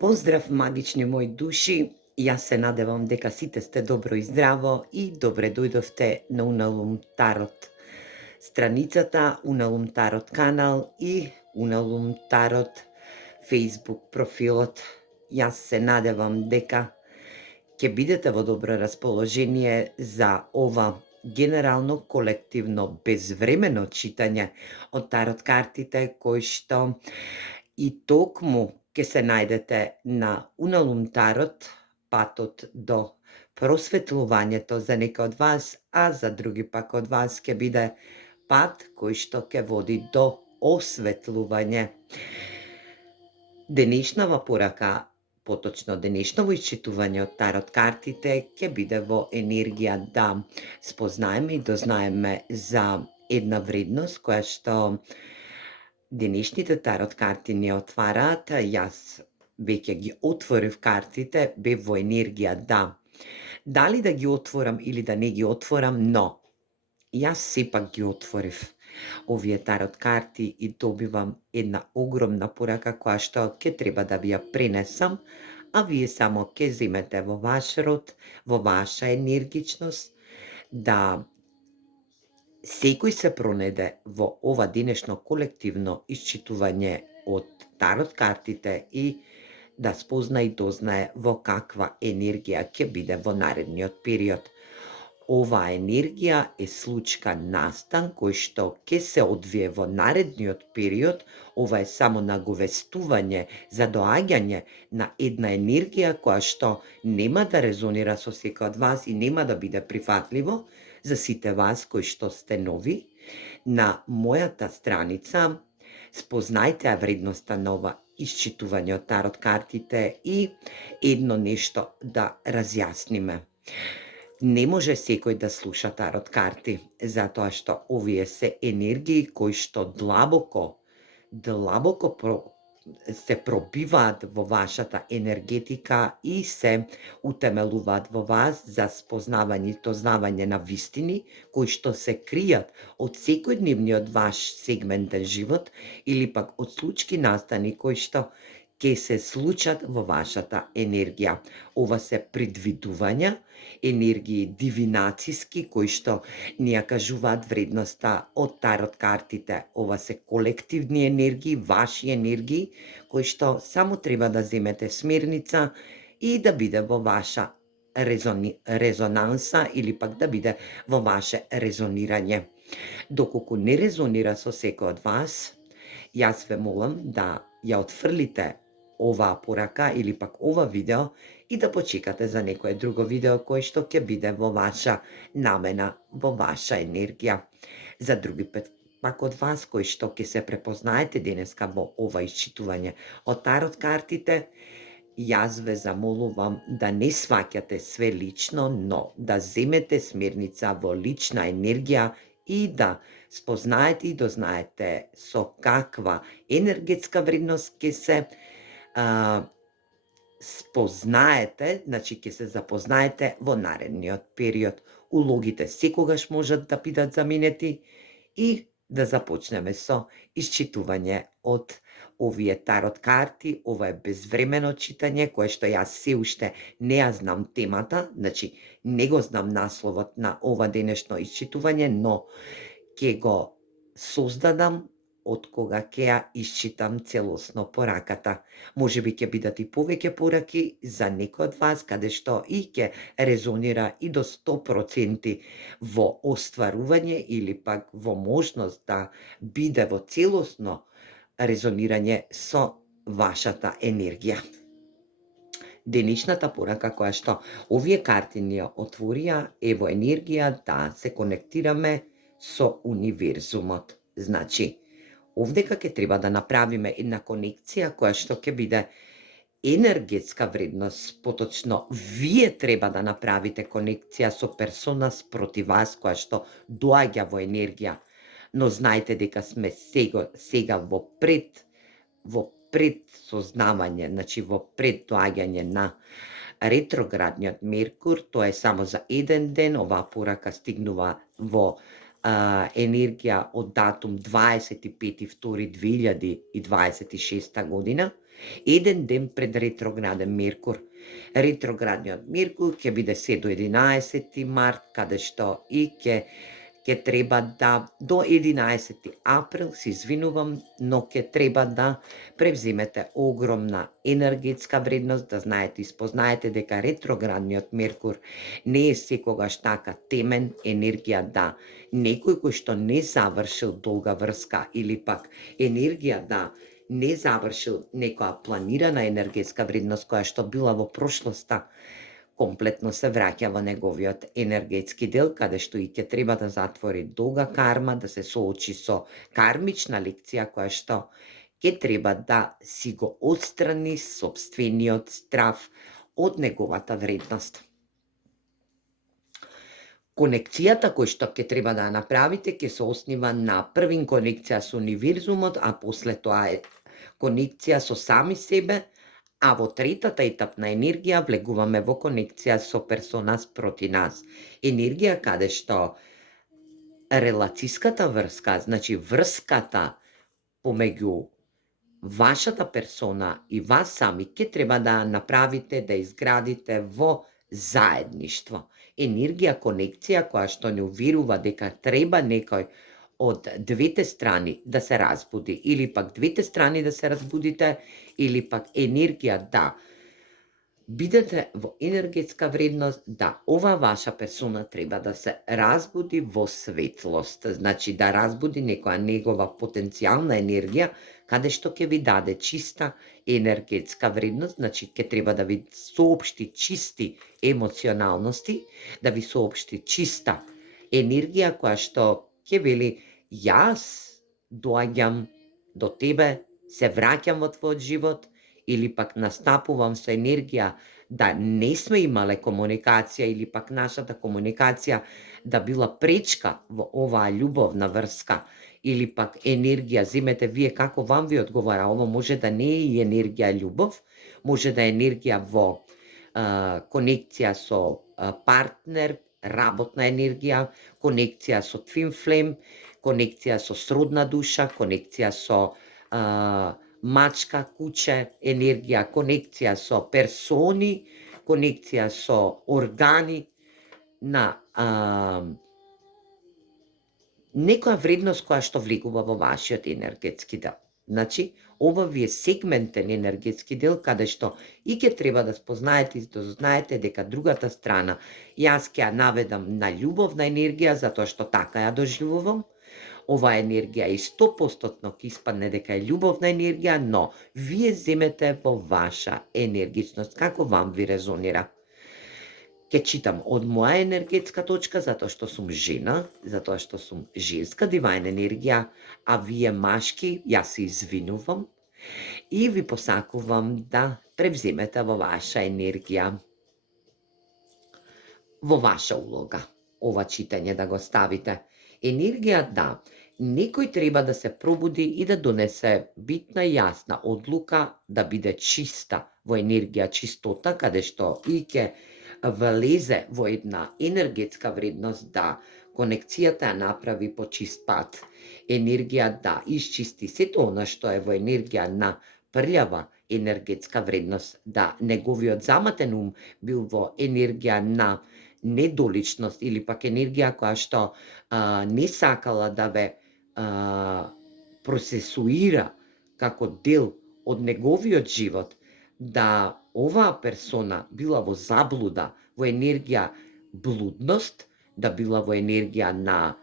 Поздрав, магични мои души! Јас се надевам дека сите сте добро и здраво и добре дојдовте на Уналум Тарот страницата, Уналум Тарот канал и Уналум Тарот Facebook профилот. Јас се надевам дека ќе бидете во добро расположение за ова генерално, колективно, безвремено читање од тарот картите, кои што и токму ќе се најдете на Уналум Тарот, патот до просветлувањето за некои од вас, а за други пак од вас ќе биде пат кој што ќе води до осветлување. Денешнава порака, поточно денешново исчитување од тарот картите ќе биде во енергија да спознаеме и дознаеме за една вредност која што денешните тарот карти ни отвараат. Јас веќе ги отворив картите, бев во енергија дали да ги отворам или да не ги отворам, но јас сепак ги отворив овие тарот карти и добивам една огромна порака која што ќе треба да ви ја пренесам, а вие само ќе земете во ваш род, во ваша енергичност, да секој се пронајде во ова денешно колективно исчитување од тарот картите и да спозна и дознае во каква енергија ќе биде во наредниот период. Оваа енергија е случка настан кој што ќе се одвие во наредниот период. Ова е само наговестување за доаѓање на една енергија која што нема да резонира со секој од вас и нема да биде прифатливо за сите вас кои што сте нови на мојата страница. Спознајте ја вредноста на ова исчитување од тарот картите и едно нешто да разјасниме. Не може секој да слуша тарот карти, затоа што овие се енергии кои што длабоко се пробиваат во вашата енергетика и се утемелуваат во вас за спознавање и дознавање на вистини кои што се кријат од секојдневниот ваш сегментен живот или пак од случки настани кои што ќе се случат во вашата енергија. Ова се предвидувања, енергии дивинациски кои што ни ја кажуваат вредноста од тарот картите. Ова се колективни енергии, ваши енергии, кои што само треба да земете смерница и да биде во ваша резонанса или пак да биде во ваше резонирање. Доколку не резонира со секој од вас, јас ве молам да ја отфрлите оваа порака или пак ова видео и да почекате за некое друго видео кое што ќе биде во ваша намена, во ваша енергија. За други пак од вас кои што ќе се препознаете денеска во ова исчитување од тарот картите, јас ве замолувам да не сваќате све лично, но да земете смерница во лична енергија и да спознаете и дознаете со каква енергетска вредност ќе се спознаете, значи ќе се запознаете во наредниот период. Улогите секогаш можат да бидат заменети и да започнеме со исчитување од овие тарот карти. Ова е безвремено читање кое што јас се уште не ја знам темата, значи не го знам насловот на ова денешно исчитување, но ќе го создадам од кога ќе ја исчитам целосно пораката. Можеби ќе бидат и повеќе пораки за некој од вас, каде што и ќе резонира и до 100% во остварување или пак во можност да биде во целосно резонирање со вашата енергија. Денешната порака која што овие карти ни ја отворија е во енергија да се конектираме со универзумот. Значи, овдека ќе треба да направиме една конекција која што ќе биде енергетска вредност, поточно вие треба да направите конекција со персона спроти вас која што доаѓа во енергија, но знаете дека сме сега во предсознавање, значи во преддоаѓање на ретроградниот Меркур. Тоа е само за еден ден, оваа порака стигнува во енергија од датум 25.2.2026 година, еден ден пред ретрограден Меркур. Ретроградниот Меркур ќе биде се до 11 март, каде што и ќе треба да до 11 април, се извинувам, но ќе треба да превземете огромна енергетска вредност, да знаете и спознаете дека ретроградниот Меркур не е секогаш така темен енергија, да некој кој што не завршил долга врска или пак енергија да не завршил некоја планирана енергетска вредност која што била во прошлоста, комплетно се враќа во неговиот енергетски дел, каде што и ќе треба да затвори долга карма, да се соочи со кармична лекција која што ќе треба да си го отстрани сопствениот страв од неговата вредност. Конекцијата кој што ќе треба да ја направите ќе се основа на првин конекција со универзумот, а после тоа е конекција со сами себе, а во третата етапна енергија влегуваме во конекција со персона спроти нас. Енергија каде што релацијската врска, значи врската помеѓу вашата персона и вас сами ќе треба да ја направите, да изградите во заедништво. Енергија конекција која што не уверува дека треба некој од двете страни да се разбуди, или пак двете страни да се разбудите, или пак енергија да бидете во енергетска вредност, да ова ваша персона треба да се разбуди во светлост, значи да разбуди некоја негова потенцијална енергија, каде што ќе ви даде чиста енергетска вредност, значи ќе треба да ви соопшти чисти емоционалности, да ви соопшти чиста енергија која што ќе вели јас доаѓам до тебе, се враќам во твојот живот, или пак настапувам со енергија да не сме имале комуникација или пак нашата комуникација да била пречка во оваа љубовна врска, или пак енергија, земете вие како вам ви одговара, ово може да не е и енергија љубов, може да е енергија во конекција со партнер, работна енергија, конекција со твин флем, конекција со сродна душа, конекција со мачка, куче, енергија, конекција со персони, конекција со органи на некоја вредност која што влегува во вашиот енергетски дел. Значи, ова ви е сегментен енергетски дел каде што и ќе треба да спознаете и да знаете дека другата страна, јас ќе ја наведам на љубовна енергија затоа што така ја доживувам. Ова енергија и 100% ќе испадне дека е љубовна енергија, но вие земете во ваша енергичност, како вам ви резонира. Ќе читам од моја енергетска точка, затоа што сум жена, затоа што сум женска дивајна енергија, а вие машки, јас се извинувам и ви посакувам да превземете во ваша енергија, во ваша улога, ова читање да го ставите. Енергија да, некој треба да се пробуди и да донесе битна и јасна одлука да биде чиста во енергија чистота, каде што и ќе влезе во една енергетска вредност да конекцијата ја направи по чист пат. Енергија да исчисти сето она што е во енергија на прљава енергетска вредност, да неговиот заматен ум бил во енергија на недоличност или пак енергија која што не сакала да ве процесуира како дел од неговиот живот, да оваа персона била во заблуда, во енергија блудност, да била во енергија на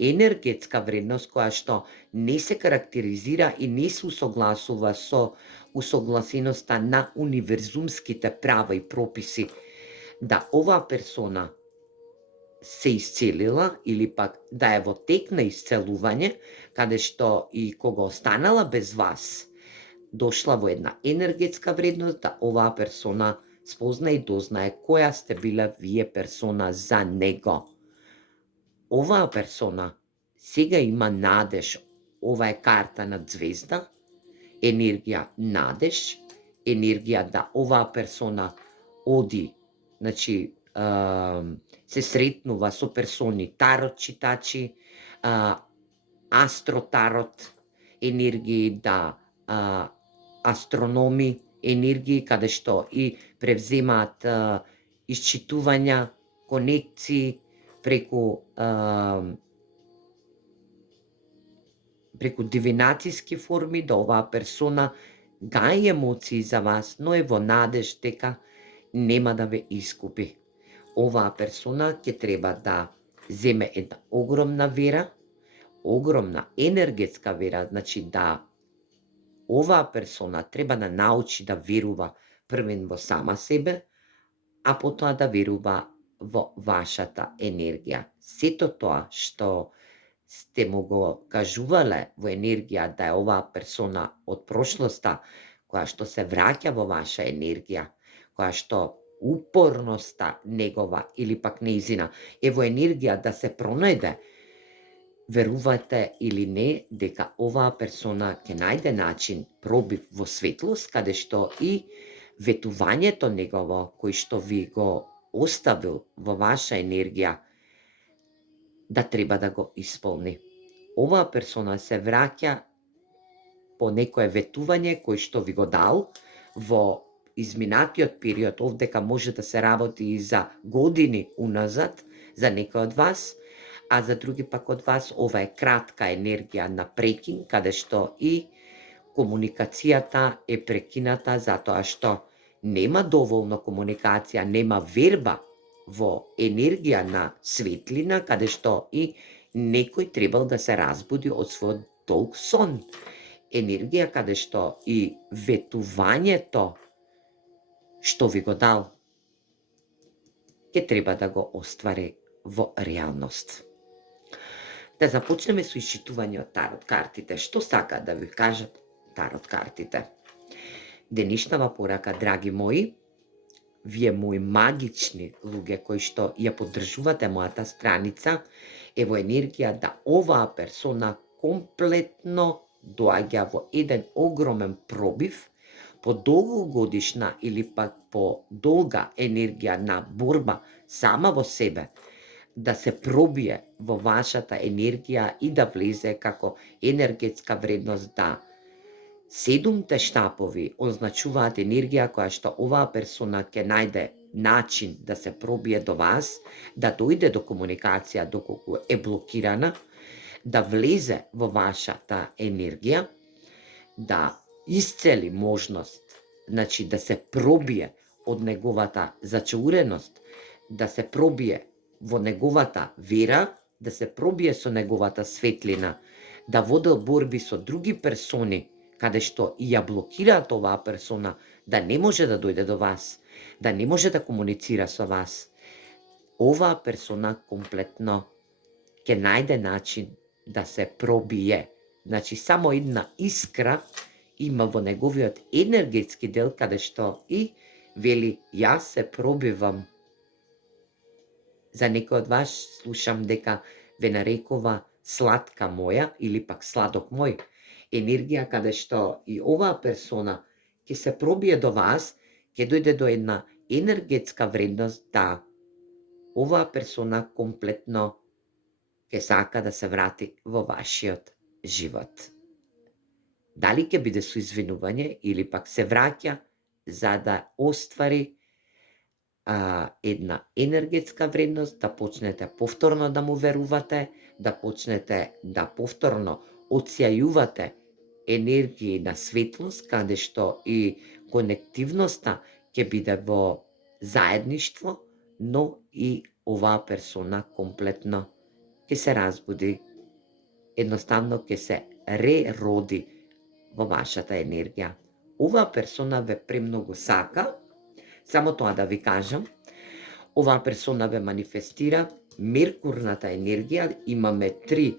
енергетска вредност која што не се карактеризира и не се усогласува со усогласеноста на универзумските права и прописи, да оваа персона се исцелила или пак да е во тек на исцелување, каде што и кога останала без вас, дошла во една енергетска вредност, да оваа персона спозна и дознае која сте биле вие персона за него. Оваа персона сега има надеж, ова е карта на ѕвезда, енергија надеж, енергија да оваа персона оди, значи се сретнува со персони тарот читачи, а, астротарот енергии, да, астрономи енергии каде што и превземаат исчитувања, конекции преку преку дивинацијски форми, да оваа персона гаи емоции за вас, но е во надеж дека нема да ве искупи. Оваа персона ќе треба да земе една огромна вера, огромна енергетска вера, значи да оваа персона треба да научи да верува првен во сама себе, а потоа да верува во вашата енергија. Сето тоа што сте му го кажувале во енергија да е оваа персона од прошлоста, која што се враќа во ваша енергија, која што упорноста негова или пак неизина е во енергија да се пронајде, верувате или не дека оваа персона ќе најде начин, пробив во светлост, каде што и ветувањето негово, кој што ви го оставил во ваша енергија, да треба да го исполни. Оваа персона се враќа по некое ветување кој што ви го дал во изминатиот период, овдека може да се работи и за години уназад, за некој од вас, а за други пак од вас ова е кратка енергија на прекин, каде што и комуникацијата е прекината затоа што нема доволно комуникација, нема верба во енергија на светлина, каде што и некој требал да се разбуди од својот долг сон. Енергија каде што и ветувањето што ви го дал ќе треба да го оствари во реалност. Да започнеме со исчитување од тарот картите. Што сака да ви кажат тарот картите? Денешнава порака, драги мои, вие мои магични луѓе кои што ја поддржувате мојата страница, е во енергија да оваа персона комплетно доаѓа во еден огромен пробив, по долгогодишна или пак по долга енергија на борба сама во себе, да се пробие во вашата енергија и да влезе како енергетска вредност, да седумте штапови означуваат енергија која што оваа персона ќе најде начин да се пробие до вас, да дојде до комуникација доколку е блокирана, да влезе во вашата енергија, да исцели можност, значи да се пробие од неговата зачауреност, да се пробие во неговата вера, да се пробие со неговата светлина, да водел борби со други персони, каде што и ја блокираат оваа персона, да не може да дојде до вас, да не може да комуницира со вас. Оваа персона комплетно ќе најде начин да се пробие. Значи, само една искра има во неговиот енергетски дел, каде што и вели, јас се пробивам. За некој од вас слушам дека ве нарекува сладка моја или пак сладок мој. Енергија каде што и оваа персона ќе се пробие до вас, ќе дојде до една енергетска вредност да оваа персона комплетно ќе сака да се врати во вашиот живот. Дали ќе биде со извинување или пак се враќа за да оствари една енергетска вредност, да почнете повторно да му верувате, да почнете да повторно отсјајувате енергии на светлост, каде што и конективноста ќе биде во заедништво, но и оваа персона комплетно ќе се разбуди, едноставно ќе се рероди во вашата енергија. Оваа персона ве премногу сака, само тоа да ви кажам, оваа персона ве манифестира меркурната енергија, имаме 3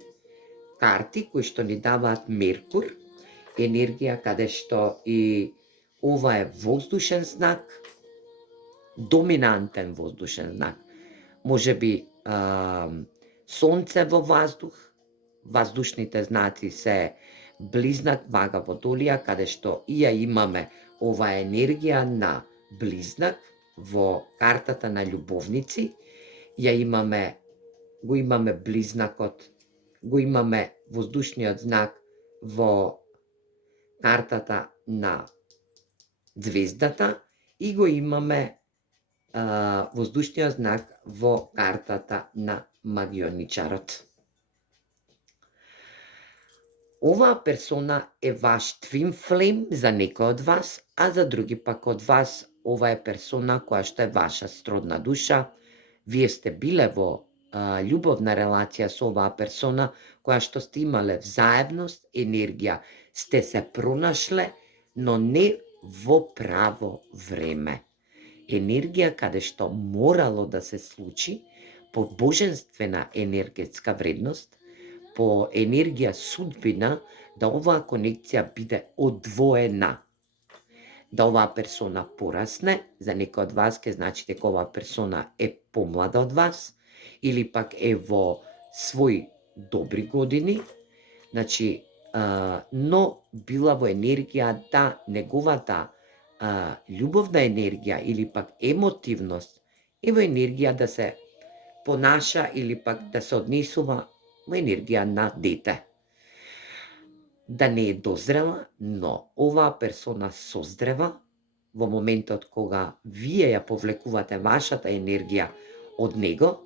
карти кои што ни даваат Меркур, енергија каде што и ова е воздушен знак, доминантен воздушен знак. Може би сонце во воздух, воздушните знаци се близнак, вага, водолија, каде што и ја имаме оваа енергија на близнак, во картата на љубовници, го имаме близнакот, го имаме воздушниот знак во картата на звездата и го имаме воздушниот знак во картата на магионичарот. Оваа персона е ваш твин флейм за некој од вас, а за други пак од вас ова е персона која што е ваша сродна душа. Вие сте биле во љубовна релација со оваа персона која што сте имале взаебност, енергија, сте се пронашле, но не во право време. Енергија каде што морало да се случи по божествена енергетска вредност, по енергија судбина, да оваа конекција биде одвоена. Да оваа персона порасне, за некој од вас ке значи дека оваа персона е помлада од вас, или пак е во своји добри години, значи, но била во енергија да неговата љубовна енергија или пак емотивност е во енергија да се понаша или пак да се однесува во енергија на дете. Да не е дозрела, но оваа персона созрева во моментот кога вие ја повлекувате вашата енергија од него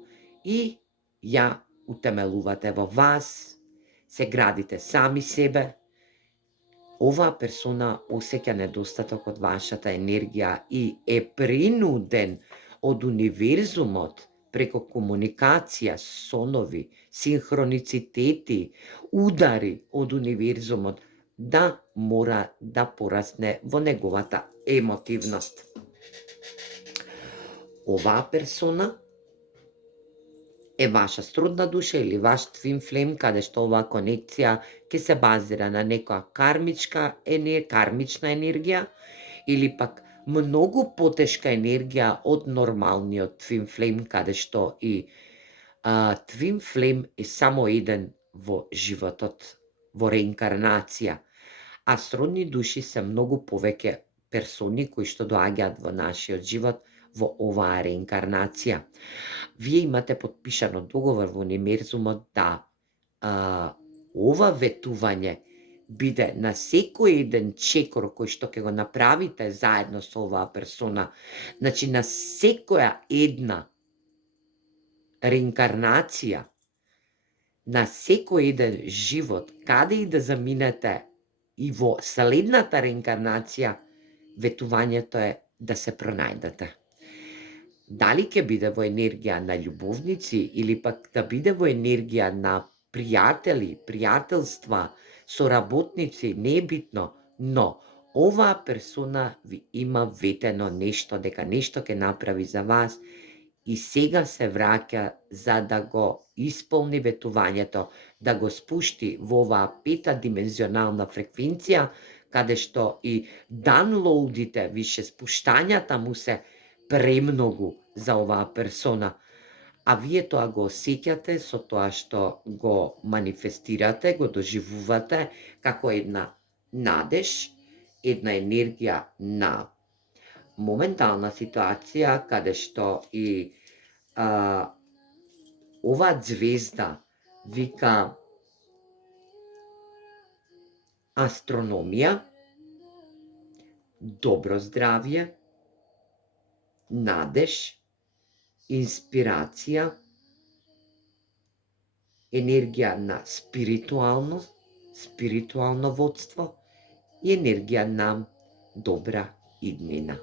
и ја утемелувате во вас, се градите сами себе. Оваа персона осеќа недостаток од вашата енергија и е принуден од универзумот преку комуникација, сонови, синхроницитети, удари од универзумот да мора да порасне во неговата емотивност. Оваа персона е ваша сродна душа или ваш твин флейм, каде што оваа конекција ќе се базира на некоја кармична енергија или пак многу потешка енергија од нормалниот твин флейм, каде што и твин флейм е само еден во животот, во реинкарнација, а сродни души се многу повеќе персони кои што доаѓаат во нашиот живот во оваа реинкарнација. Вие имате потпишано договор во универзумот да ова ветување биде на секој еден чекор кој што ќе го направите заедно со оваа персона, значи на секоја една реинкарнација, на секој еден живот, каде и да заминете и во следната реинкарнација, ветувањето е да се пронајдете. Дали ќе биде во енергија на љубовници или пак да биде во енергија на пријатели, пријателства, соработници, не е битно, но оваа персона ви има ветено нешто, дека нешто ќе направи за вас и сега се враќа за да го исполни ветувањето, да го спушти во оваа пета димензионална фреквенција, каде што и данлоудите, више спуштањата му се премногу за оваа персона. А вие тоа го осеќате со тоа што го манифестирате, го доживувате како една надеж, една енергија на моментална ситуација, каде што и оваа звезда вика астрономија, добро здравје, надеж, инспирација, енергија на спиритуално водство и енергија на добра иднина.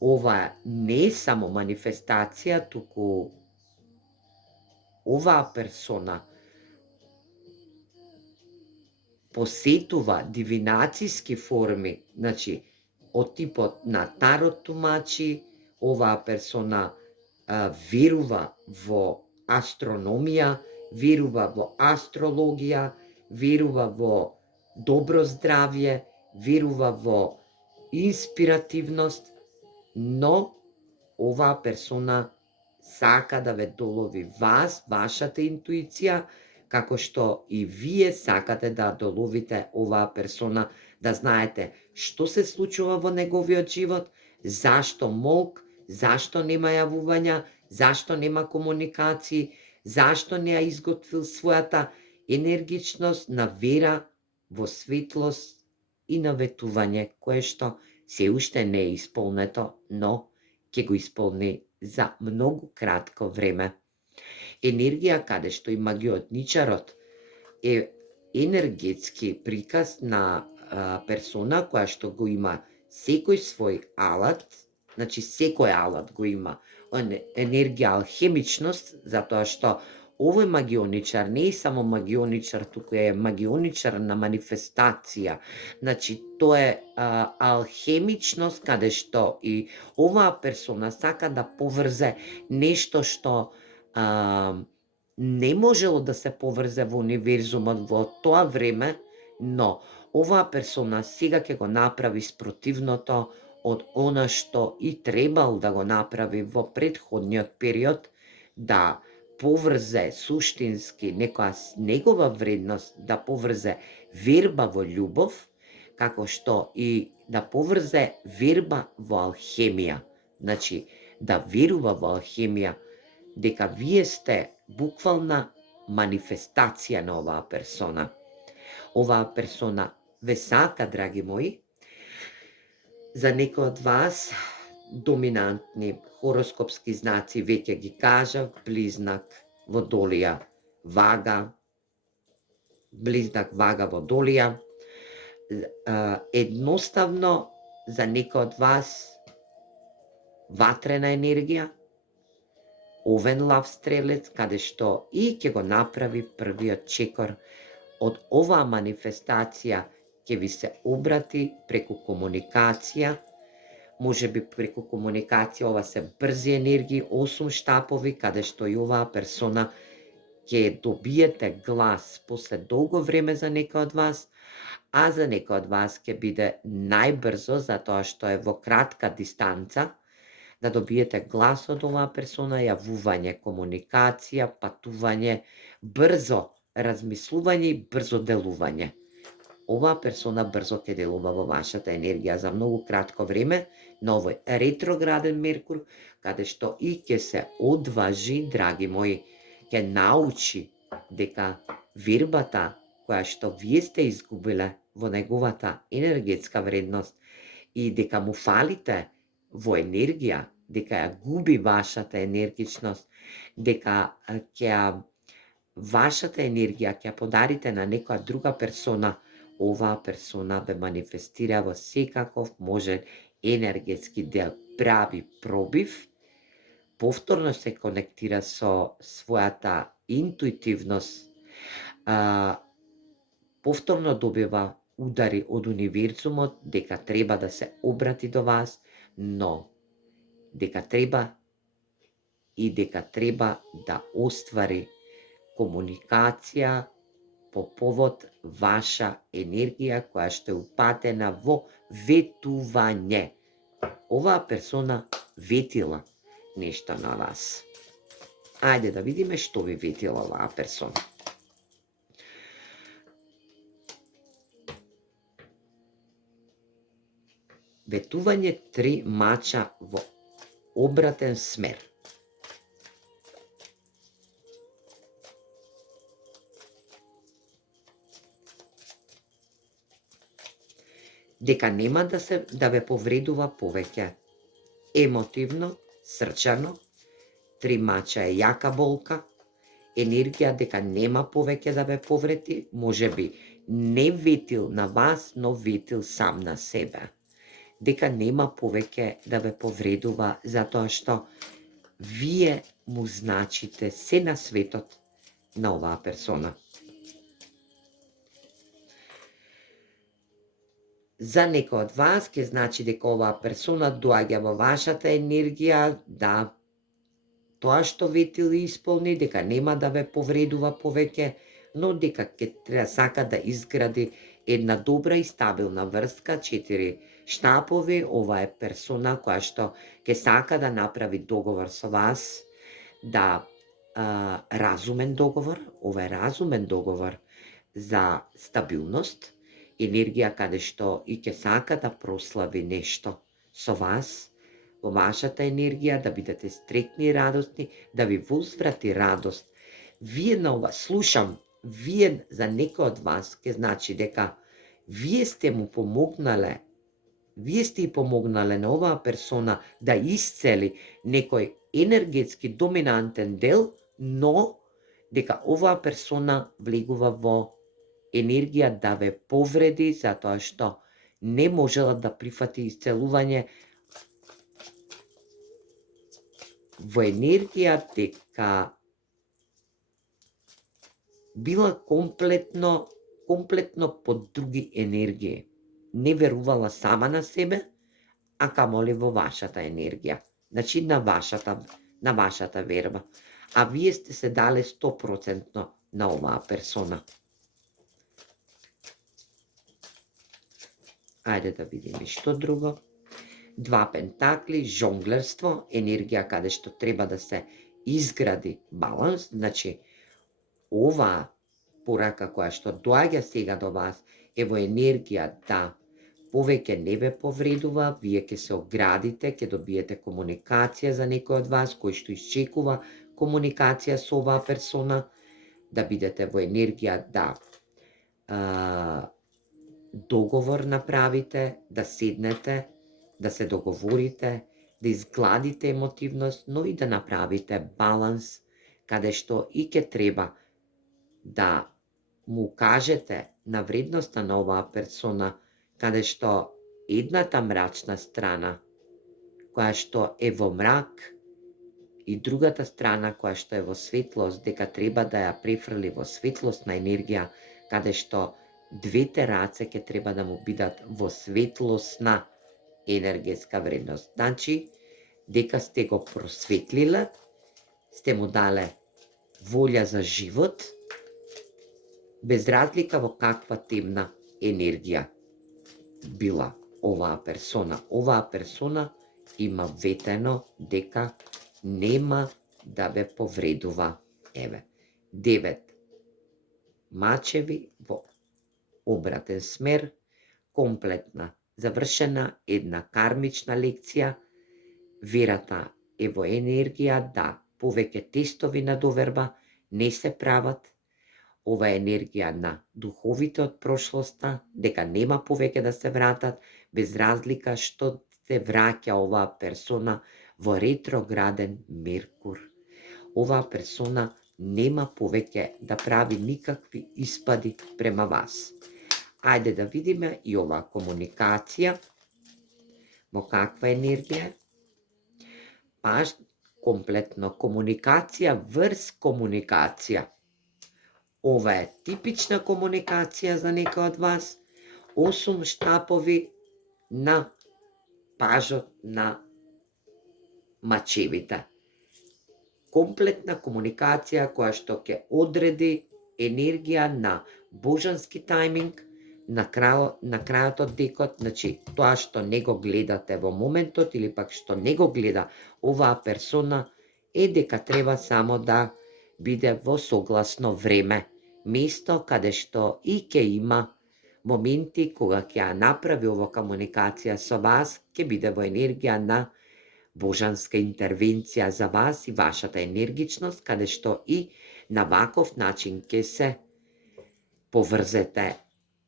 Ова не е само манифестација, туку оваа персона посетува дивинацијски форми, значи од типот на тарот тумачи, оваа персона верува во астрономија, верува во астрологија, верува во добро здравје, верува во инспиративност, но оваа персона сака да ве долови вас, вашата интуиција, како што и вие сакате да доловите оваа персона, да знаете што се случува во неговиот живот, Зашто молк, зашто нема јавувања, зашто нема комуникации, зашто не ја изготвил својата енергичност на вера во светлост и на ветување, кое што се уште не е исполнето, но ќе го исполни за многу кратко време. Енергија каде што и магиотничарот е енергетски приказ на персона која што го има секој свој алат, значи секој алат го има енергија, алхемичност, затоа што овој магионичар не е само магионичар, туку е магионичар на манифестација. Значи, тоа е алхемичност каде што и оваа персона сака да поврзе нешто што не можело да се поврзе во универзумот во тоа време, но оваа персона сега ќе го направи спротивното од она што и требал да го направи во претходниот период, да поврзе суштински некоја негова вредност, да поврзе верба во љубов, како што и да поврзе верба во алхемија. Значи, да верува во алхемија, дека вие сте буквална манифестација на оваа персона. Оваа персона ве сака, драги мои. За некои од вас доминантни хороскопски знаци веќе ги кажав: близнак, водолија, вага, близнак, вага, водолија. Едноставно за некои од вас ватрена енергија, овен лав стрелец, каде што и ќе го направи првиот чекор од оваа манифестација, ќе ви се обрати преку комуникација, може би преку комуникација, ова се брзи енергии, 8 штапови, каде што и оваа персона ќе добиете глас после долго време за некој од вас, а за некој од вас ќе биде најбрзо, затоа што е во кратка дистанца, да добиете глас од оваа персона, јавување, комуникација, патување, брзо размислување и брзо делување. Оваа персона брзо ќе делува во вашата енергија за многу кратко време на овој ретрограден Меркур, каде што и ќе се одважи, драги мои, ќе научи дека вербата која што вие сте изгубиле во неговата енергетска вредност и дека му фалите во енергија, дека ја губи вашата енергичност, дека ќе вашата енергија ќе подарите на некоја друга персона, оваа персона бе манифестира во секаков можен енергетски да прави пробив, повторно се конектира со својата интуитивност, повторно добива удари од универзумот дека треба да се обрати до вас, но дека треба да оствари комуникација по повод ваша енергија која што е упатена во ветување. Оваа персона ветила нешто на вас. Ајде да видиме што ви ветила оваа персона. Ветување 3 мача во обратен смер. Дека нема да ве повредува повеќе. Емотивно, срчано, 3 мача е јака болка, енергија дека нема повеќе да ве повреди, можеби не ветил на вас, но ветил сам на себе. Дека нема повеќе да ве повредува, затоа што вие му значите се на светот на оваа персона. За некој од вас ќе значи дека оваа персона доаѓа во вашата енергија, да тоа што ветил и исполни, дека нема да ве повредува повеќе, но дека ќе сака да изгради една добра и стабилна врска, 4 штапови. Ова е персона која што ќе сака да направи договор со вас, да разумен договор, ова е разумен договор за стабилност, енергија каде што и ќе сака да прослави нешто со вас, во вашата енергија, да бидете стрекни и радосни, да ви возврати радост. Вие на ова, слушам, вие за некој од вас ќе значи дека вие сте му помогнале, вие сте и помогнале на оваа персона да исцели некој енергетски доминантен дел, но дека оваа персона влегува во енергија да ве повреди, затоа што не можела да прифати исцелување, во енергија дека била комплетно под други енергии. Не верувала сама на себе, а камоли во вашата енергија. Значи на вашата верба. А вие сте се дале 100% на оваа персона. Ајде да видиме што друго. 2 пентакли, жонглерство, енергија каде што треба да се изгради баланс. Значи, оваа порака која што доаѓа сега до вас е во енергија да повеќе не ве повредува, вие ќе се оградите, ќе добиете комуникација за некој од вас кој што исчекува комуникација со оваа персона, да бидете во енергија да договор направите, да седнете, да се договорите, да изгладите емотивност, но и да направите баланс, каде што и ќе треба да му кажете на вредноста на оваа персона, каде што едната мрачна страна, која што е во мрак, и другата страна која што е во светлост, дека треба да ја префрли во светлосна енергија, каде што двете раце ќе треба да му бидат во светлосна енергетска вредност. Значи, дека сте го просветлиле, сте му дале волја за живот, без разлика во каква темна енергија била оваа персона. Оваа персона има ветено дека нема да ве повредува. Еве, 9 мачеви во обратен смер, комплетна, завршена една кармична лекција. Верата е во енергија да повеќе тестови на доверба не се прават. Ова е енергија на духовите од прошлоста, дека нема повеќе да се вратат, без разлика што се враќа оваа персона во ретрограден Меркур. Оваа персона нема повеќе да прави никакви испади према вас. Ајде да видиме и оваа комуникација, во каква енергија. Паш, комплетно комуникација врз комуникација. Ова е типична комуникација за некој од вас. 8 штапови на пажот на мачевите. Комплетна комуникација која што ќе одреди енергија на божански тајминг на крајот од декот. Значи, тоа што не го гледате во моментот или пак што не го гледа оваа персона е дека треба само да биде во согласно време, место каде што и ќе има моменти кога ќе ја направи ова комуникација со вас, ќе биде во енергија на божанска интервенција за вас и вашата енергичност, каде што и на ваков начин ќе се поврзете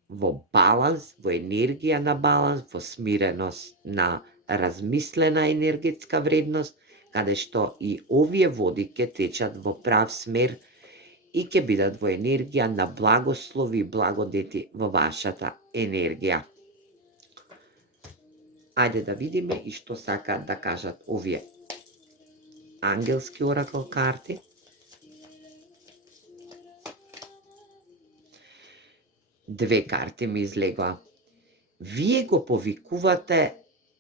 во баланс, во енергија на баланс, во смиреност на размислена енергетска вредност, каде што и овие води ќе течат во прав смер и ќе бидат во енергија на благослови и благодети во вашата енергија. Ајде да видиме и што сакаат да кажат овие ангелски оракул карти. Две карти ми излегоа. Вие го повикувате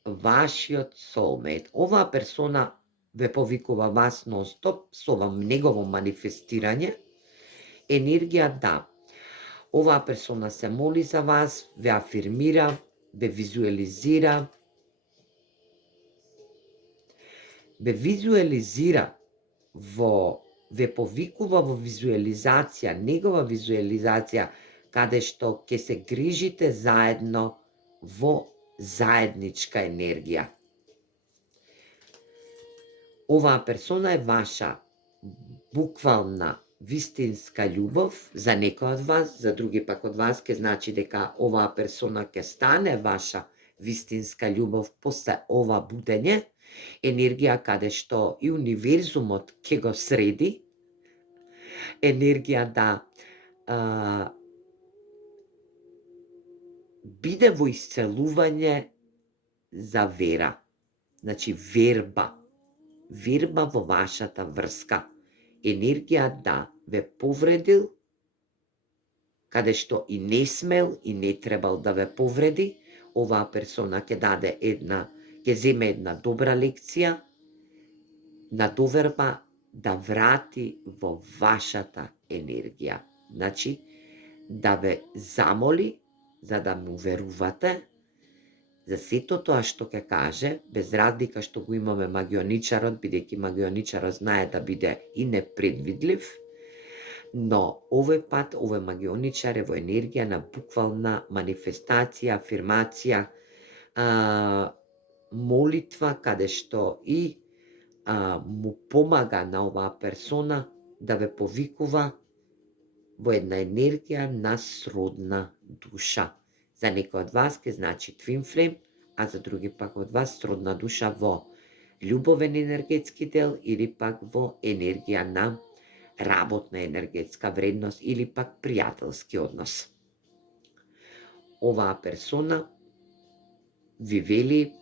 вашиот soulmate. Оваа персона ве повикува вас нон-стоп со ова негово манифестирање. Енергија да. Оваа персона се моли за вас, ве афирмира, ве визуализира. Ве повикува во визуализација, негова визуализација, каде што ќе се грижите заедно во заедничка енергија. Оваа персона е ваша буквална вистинска љубов за некој од вас, за други пак од вас ќе значи дека оваа персона ќе стане ваша вистинска љубов после ова будење, енергија каде што и универзумот ќе го среди, енергија да биде во исцелување за вера. Значи верба во вашата врска. Енергија да ве повредил, каде што и не смел и не требал да ве повреди, оваа персона ќе земе една добра лекција на доверба да врати во вашата енергија. Значи, да ве замоли за да му верувате за сето тоа што ќе каже, без разлика што го имаме магионичарот, бидејќи магионичарот знае да биде и непредвидлив, но овој пат овој магионичар е во енергија на буквална манифестација, афирмација, молитва, каде што и му помага на оваа персона да ве повикува во една енергија на сродна душа. За некој од вас ќе значи twin flame, а за други пак од вас сродна душа во љубовен енергетски дел или пак во енергија на работна енергетска вредност или пак пријателски однос. Оваа персона ви вели: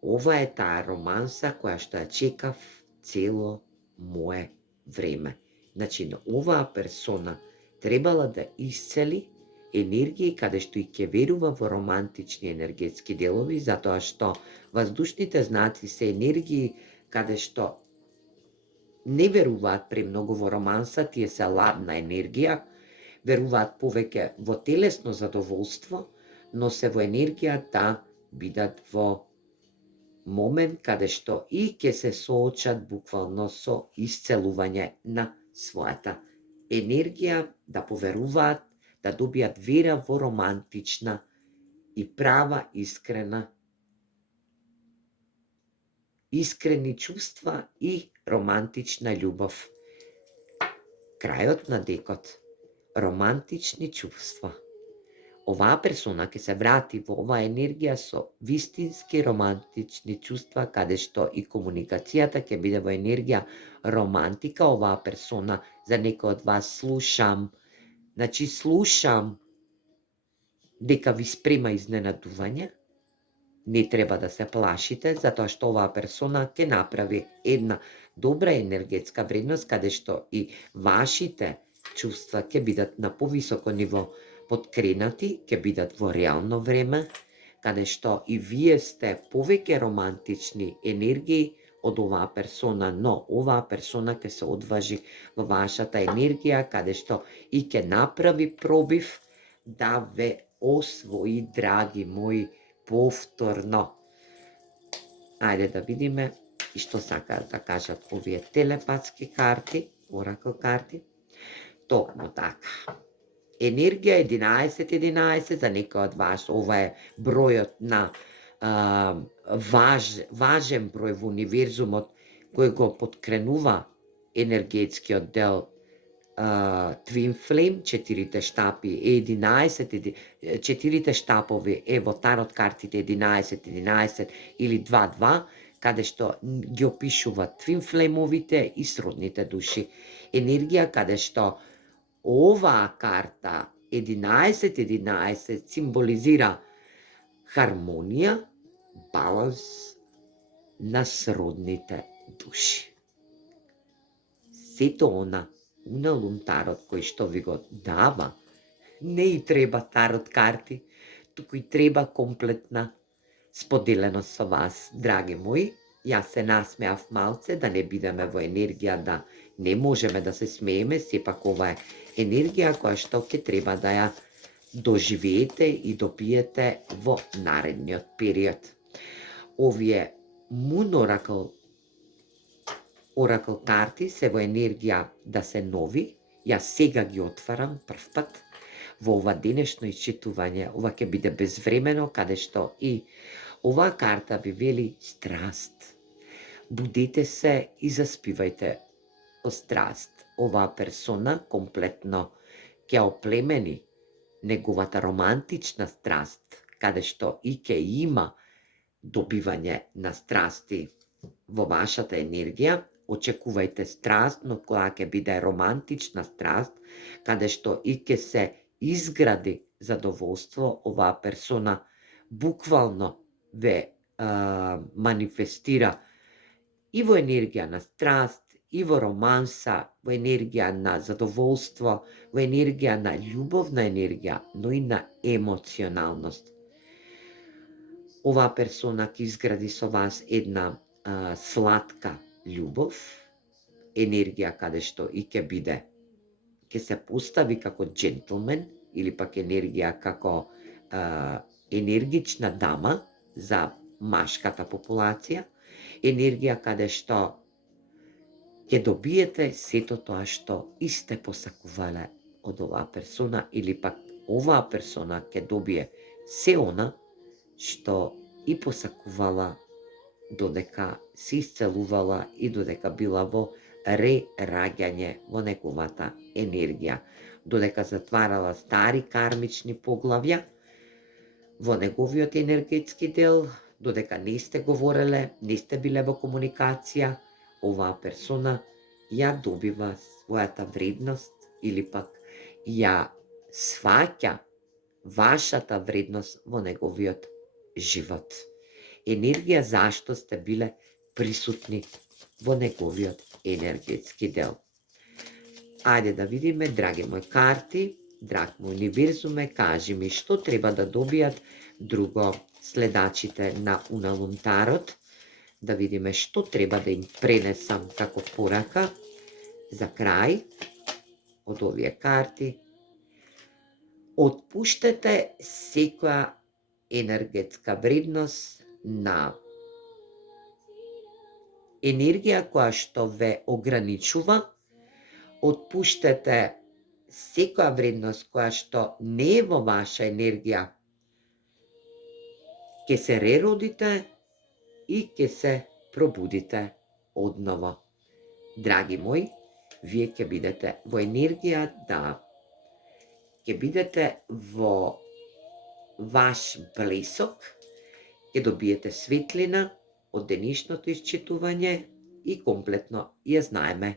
ова е таа романса која што ја чекав цело мое време. Значи, оваа персона требала да исцели енергија каде што и ќе верува во романтични енергетски делови, затоа што воздушните знаци се енергии каде што не веруваат премногу во романса, тие се ладна енергија, веруваат повеќе во телесно задоволство, но се во енергија да бидат во момент каде што и ќе се соочат буквално со исцелување на својата енергија, да поверуваат, да добијат вера во романтична и права, искрени чувства и романтична љубов. Крајот на декот. Романтични чувства. Оваа персона ќе се врати во оваа енергија со вистински романтични чувства, каде што и комуникацијата ќе биде во енергија романтика. Оваа персона, за некој од вас слушам дека ви спрема изненадување. Не треба да се плашите, затоа што оваа персона ќе направи една добра енергетска вредност, каде што и вашите чувства ќе бидат на повисоко ниво подкренати, ќе бидат во реално време, каде што и вие сте повеќе романтични енергии од оваа персона, но оваа персона ќе се одважи во вашата енергија, каде што и ќе направи пробив да ве освои, драги мои, повторно. Ајде да видиме и што сакаат да кажат овие телепатски карти, оракл карти. Токму така. Енергија 1111, за некој од вас ова е бројот на важен број во универзумот кој го подкренува енергетскиот дел Twin Flame, 4 штапи, 11, 4 штапови е во тарот картите 11 или 2 каде што ги опишуваат Twin Flame-овите и сродните души. Енергија каде што оваа карта 11 символизира хармонија, баланс на сродните души. Сето уналум тарот кој што ви го дава, не и треба тарот карти, туку и треба комплетна споделеност со вас, драги мои. Јас се насмеав малце, да не бидеме во енергија да не можеме да се смееме, сепак ова е енергија која што ќе треба да ја доживеете и допиете во наредниот период. Овие Moon Oracle карти се во енергија да се нови. Јас сега ги отварам прв пат во ова денешно исчитување. Ова ќе биде безвремено, каде што и оваа карта ви вели страст. Будете се и заспивајте о страст. Оваа персона комплетно ќе оплемени неговата романтична страст, каде што и ќе има добивање на страсти во вашата енергија. Очекувајте страст, но која ќе биде романтична страст, каде што и ќе се изгради задоволство. Оваа персона буквално ве манифестира и во енергија на страст, и во романса, во енергија на задоволство, во енергија на љубовна енергија, но и на емоционалност. Оваа персона ќе изгради со вас една сладка љубов, енергија каде што и ќе биде, ќе се постави како джентлмен или пак енергија како енергична дама за машката популација, енергија каде што ќе добиете сето тоа што и сте посакувале од оваа персона, или пак оваа персона ќе добие се она што и посакувала додека се исцелувала и додека била во рераѓање во неговата енергија, додека затварала стари кармични поглавја во неговиот енергетски дел, додека не сте говореле, не сте биле во комуникација, оваа персона ја добива својата вредност или пак ја сваќа вашата вредност во неговиот живот. Енергија зашто сте биле присутни во неговиот енергетски дел. Ајде да видиме, драги мои карти, драг мој универзуме, кажи ми што треба да добијат друго следачите на Уналун Тарот, да видиме што треба да им пренесам како порака за крај од овие карти. Отпуштете секоја енергетска вредност на енергија која што ве ограничува, отпуштете секоја вредност која што не е во ваша енергија, ќе се реродите и ќе се пробудите одново. Драги мои, вие ќе бидете во енергија да ќе бидете во ваш блесок, ќе добиете светлина од денешното исчитување и комплетно ја знаеме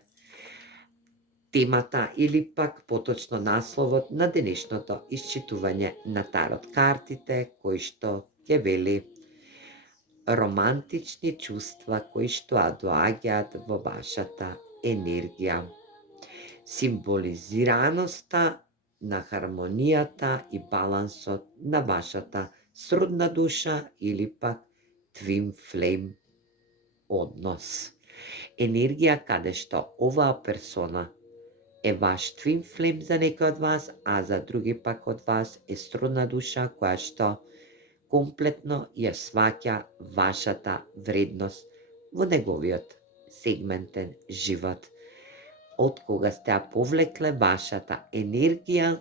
темата или пак поточно насловот на денешното исчитување на тарот картите, кој што ќе вели романтични чувства кои што доаѓаат во вашата енергија. Символизираноста на хармонијата и балансот на вашата сродна душа или пак twin flame однос. Енергија каде што оваа персона е ваш twin flame за некој од вас, а за други пак од вас е сродна душа која што комплетно ја сваќа вашата вредност во неговиот сегментен живот. Од кога сте ја повлекле вашата енергија,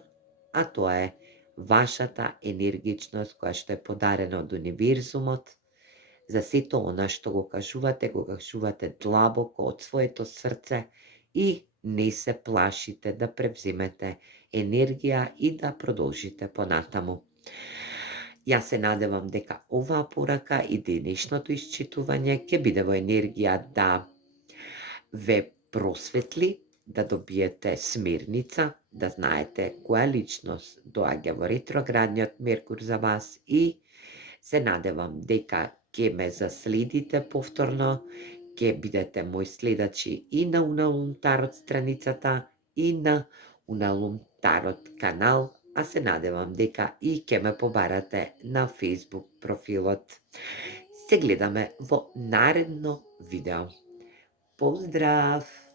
а тоа е вашата енергичност која што е подарена од универзумот, за сето она што го кажувате длабоко од своето срце и не се плашите да превземете енергија и да продолжите понатаму. Јас се надевам дека оваа порака и денешното исчитување ќе биде во енергија да ве просветли, да добиете смерница, да знаете која личност доаѓа во ретроградниот Меркур за вас и се надевам дека ќе ме заследите повторно, ќе бидете мои следачи и на Уналун Тарот страницата и на Уналун Тарот канал, а се надевам дека и ќе ме побарате на Facebook профилот. Се гледаме во наредно видео. Поздрав!